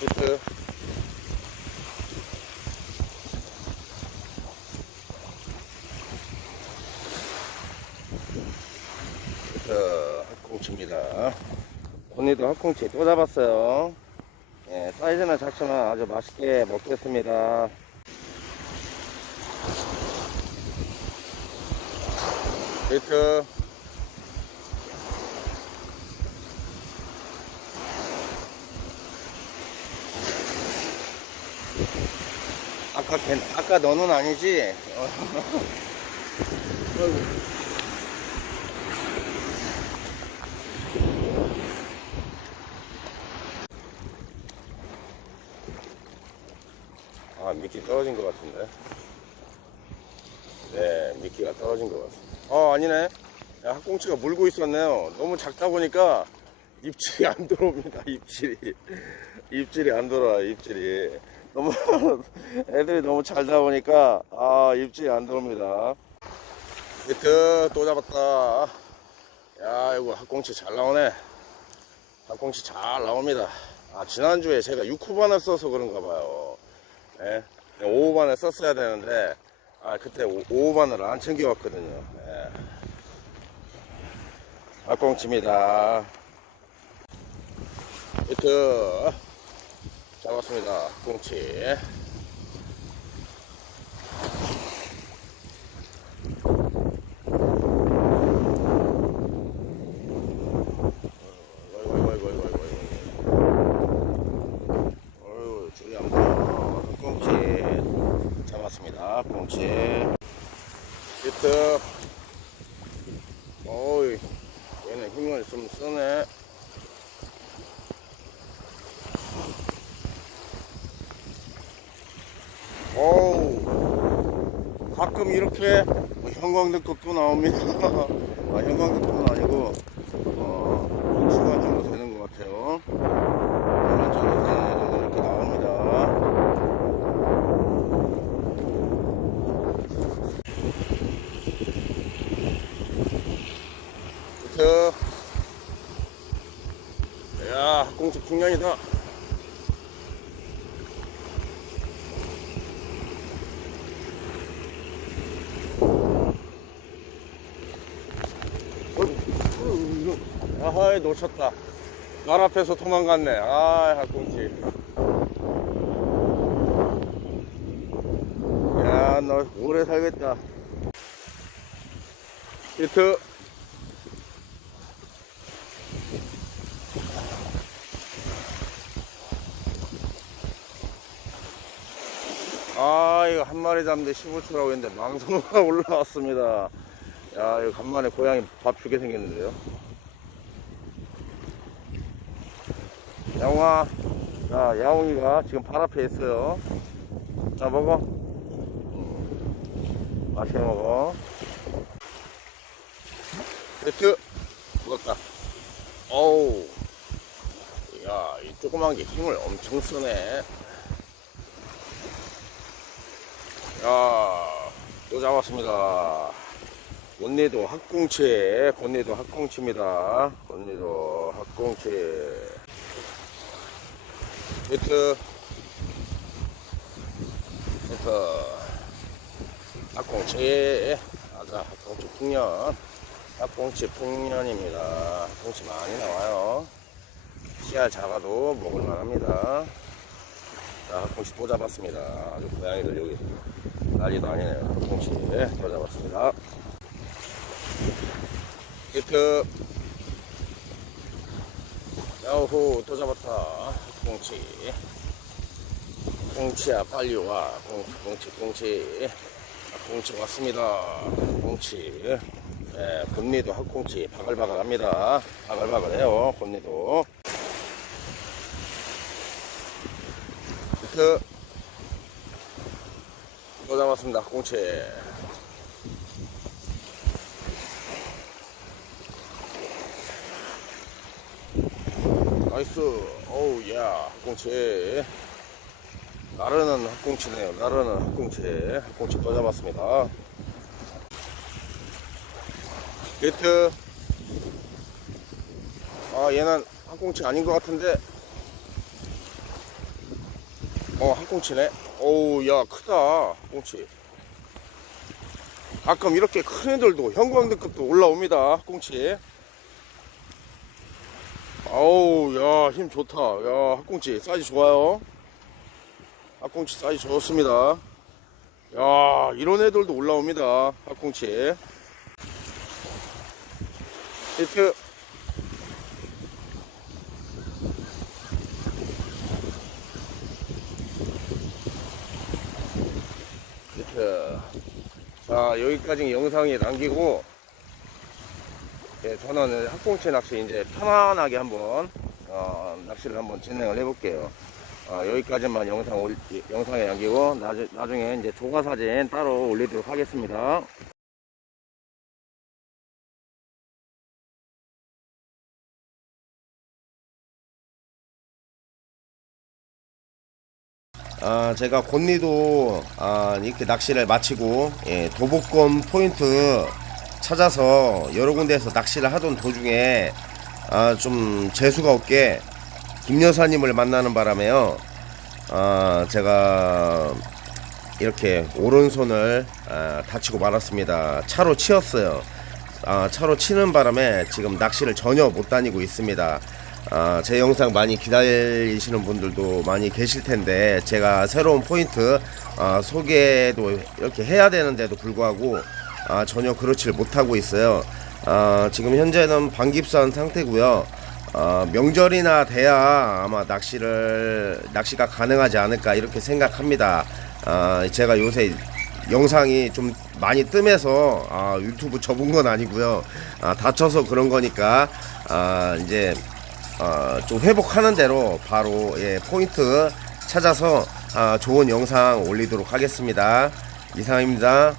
히트. 히트, 학꽁치입니다. 오늘도 학꽁치 또 잡았어요. 예, 사이즈는 작지만 아주 맛있게 먹겠습니다. 히트. 아까 걔, 아까 너는 아니지? 아, 미끼 떨어진 것 같은데. 네, 미끼가 떨어진 것 같습니다. 어, 아니네. 야, 학꽁치가 물고 있었네요. 너무 작다 보니까 입질이 안 들어옵니다. 입질이. 입질이 안 들어와, 입질이. 너무, 애들이 너무 잘 잡으니까, 아, 입질이 안 들어옵니다. 히트, 또 잡았다. 야, 이거 학꽁치 잘 나오네. 학꽁치 잘 나옵니다. 아, 지난주에 제가 6호반을 써서 그런가 봐요. 예? 5호반을 썼어야 되는데, 아, 그때 5 호반을 안 챙겨왔거든요. 예. 학꽁치입니다. 히트. 잡았습니다. 꽁치 잡았습니다. 꽁치. 히트. 어이, 얘는 힘을 좀 쓰네. 어우, 가끔 이렇게 뭐 형광등급도 나옵니다. 아, 형광등급은 아니고, 어, 좀 중간 정도 되는 것 같아요. 중간 정도 이렇게 나옵니다. 히트. 야, 학공치 풍년이다. 아하이, 놓쳤다. 말 앞에서 도망갔네. 아, 학공치. 야, 너 오래 살겠다. 히트. 아, 이거 한 마리 잡는데 15초라고 했는데 망성어가 올라왔습니다. 야, 이거 간만에 고양이 밥 주게 생겼는데요. 야옹아, 자, 야옹이가 지금 발 앞에 있어요. 자, 먹어. 음, 맛있게 먹어. 세트. 먹었다. 어우. 야, 이 조그만 게 힘을 엄청 쓰네. 야, 또 잡았습니다. 곤니도 학꽁치, 곤니도 학꽁치입니다. 곤니도 학꽁치. 히트. 히트. 학꽁치. 아자, 학꽁치 풍년. 학꽁치 풍년입니다. 학꽁치 많이 나와요. 씨알 작아도 먹을만 합니다. 자, 학꽁치 또 잡았습니다. 아주 고양이들 여기 난리도 아니네요. 학꽁치 또 잡았습니다. 히트. 야호, 또 잡았다. 꽁치. 꽁치야, 빨리 와. 꽁치, 꽁치, 꽁치. 꽁치 왔습니다. 꽁치. 예, 곤니도 학꽁치 바글바글 합니다. 바글바글해요, 곤니도. 히트. 또 잡았습니다, 꽁치. 나이스. 어우, 야, 학꽁치. 나르는 학꽁치네요. 나르는 학꽁치. 학꽁치 또 잡았습니다. 히트. 아, 얘는 학꽁치 아닌 것 같은데. 어, 학꽁치네. 어우, 야, 크다. 학꽁치. 가끔 이렇게 큰 애들도 형광등급도 올라옵니다. 학꽁치. 아우, 야, 힘 좋다. 야, 학꽁치 사이즈 좋아요. 학꽁치 사이즈 좋습니다. 야, 이런 애들도 올라옵니다. 학꽁치. 히트. 히트. 자, 여기까지 영상이 남기고, 예, 저는 학꽁치 낚시 이제 편안하게 한번, 어, 낚시를 한번 진행을 해볼게요. 어, 여기까지만 영상 올, 영상에 남기고, 나중, 나중에 이제 조가 사진 따로 올리도록 하겠습니다. 아, 제가 곤리도 아, 이렇게 낚시를 마치고 예, 도복권 포인트 찾아서 여러 군데에서 낚시를 하던 도중에 아, 좀 재수가 없게 김 여사님을 만나는 바람에요. 아, 제가 이렇게 오른손을 아, 다치고 말았습니다. 차로 치였어요. 아, 차로 치는 바람에 지금 낚시를 전혀 못 다니고 있습니다. 아, 제 영상 많이 기다리시는 분들도 많이 계실 텐데 제가 새로운 포인트 아, 소개도 이렇게 해야 되는데도 불구하고 아, 전혀 그렇지를 못하고 있어요. 아, 지금 현재는 반깁산 상태고요. 아, 명절이나 돼야 아마 낚시를 낚시가 가능하지 않을까 이렇게 생각합니다. 아, 제가 요새 영상이 좀 많이 뜸해서 아, 유튜브 접은 건 아니고요. 아, 다쳐서 그런 거니까 아, 이제 어, 좀 회복하는 대로 바로 예, 포인트 찾아서 아, 좋은 영상 올리도록 하겠습니다. 이상입니다.